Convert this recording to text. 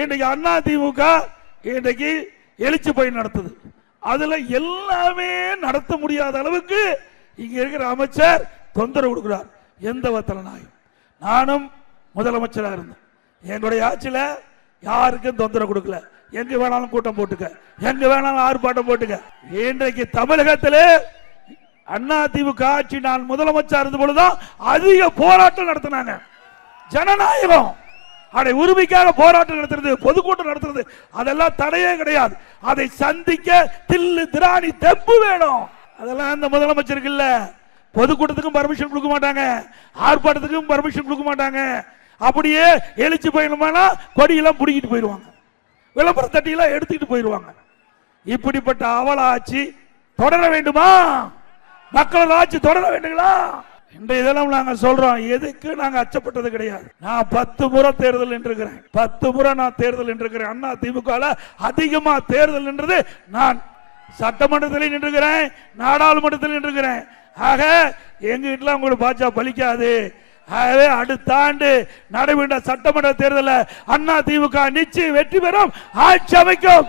இன்றைக்கு அண்ணா திமுக இன்றைக்கு எழுச்சி போய் நடத்துது. அதுல எல்லாமே நடத்த முடியாத அளவுக்கு இங்க இருக்கிற அமைச்சர் தொந்தரவு கொடுக்கிறார். எந்த வத்தல நாயும் நானும் முதலமைச்சராக இருந்தேன். என்னுடைய ஆட்சியில யாருக்கும் தொந்தரவு கொடுக்கல. எங்க வேணாலும் கூட்டம் போட்டுக்க, எங்க வேணாலும் ஆர்ப்பாட்டம் போட்டுக்க. இன்றைக்கு தமிழகத்திலே அண்ணா திமுக ஆட்சி நான் முதலமைச்சர் இருந்த பொழுதுதான் அதிக போராட்டம் நடத்தினாங்க. ஜனநாயகம் அதை உரிமைக்காக போராட்டம் நடத்துறது, பொதுக்கூட்டம் நடத்துறது, அதெல்லாம் தடையே கிடையாது. அதை சந்திக்க தில்லு திராணி தெம்பு வேணும். அதெல்லாம் அந்த முதலமைச்சருக்கு இல்ல. பொதுக்கூட்டத்துக்கும் பர்மிஷன் கொடுக்க மாட்டாங்க, ஆர்ப்பாட்டத்துக்கும் பர்மிஷன் கொடுக்க மாட்டாங்க. அப்படியே எழுச்சி போயணுமானா கொடியெல்லாம் பிடிக்கிட்டு போயிடுவாங்க, விளம்பர தட்டியெல்லாம் எடுத்துக்கிட்டு போயிடுவாங்க. இப்படிப்பட்ட அவல ஆட்சி தொடர வேண்டுமா? மக்கள் ஆட்சி தொடர வேண்டுங்களா? இன்றைய இதெல்லாம் நாங்க சொல்றோம். எதுக்கு நாங்க அச்சப்பட்டது கிடையாது. நான் 10 முறை தேர்தல் நின்றுக்கிறேன். 10 முறை நான் தேர்தல் நின்றுக்கிறேன். அண்ணா திமுக அதிகமா தேர்தல் நின்றது நான் சட்டமன்றத்தில் நின்றுக்கிறேன், நாடாளுமன்றத்தில் நின்றுக்கிறேன். ஆக எங்க வீட்டுல உங்களுக்கு பாஜக பலிக்காது. ஆகவே அடுத்த ஆண்டு நடைபெற்ற சட்டமன்ற தேர்தலில் அண்ணா திமுக நிச்சயம் வெற்றி பெறும், ஆட்சி அமைக்கும்.